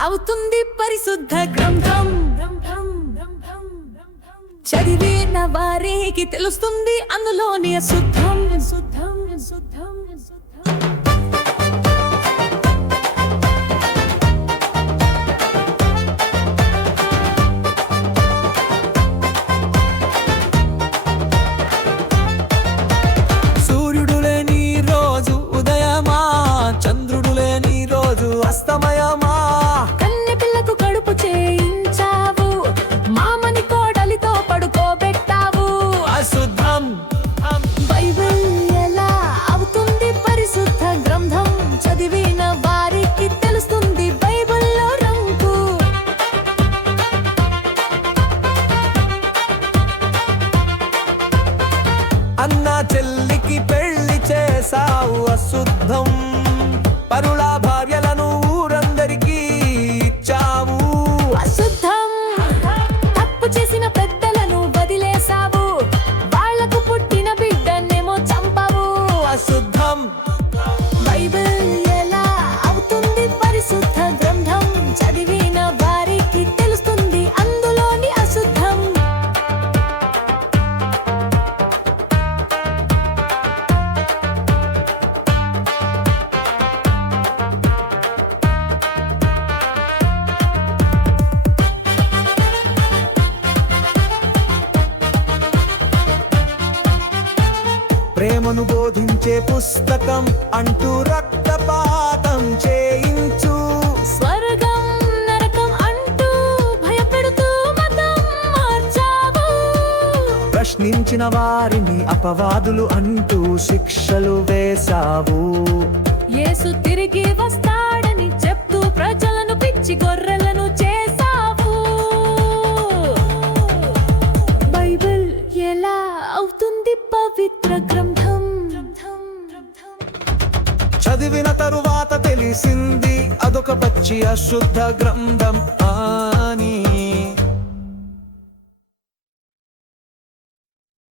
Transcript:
అవుతుంది పరిశుద్ధ గ్రంథం. చదివిన వారికి తెలుస్తుంది అందులోని శుద్ధం శుద్ధం శుద్ధం అన్న చెల్లికి పెళ్ళి చేసావు అశుద్ధం ప్రేమను బోధించే పుస్తకం అంటూ రక్తపాతం చేయించు. స్వర్గం నరకం అంటూ భయపెడుతూ మతం మార్చావు. ప్రశ్నించిన వారిని అపవాదులు అంటూ శిక్షలు వేశావు. యేసు తిరిగి వస్తాడని చెప్తూ ప్రజలను పిచ్చి గొర్రెలను గ్రంథం చదివిన తరువాత తెలిసింది అదొక పచ్చి అశుద్ధ గ్రంథం. ఆని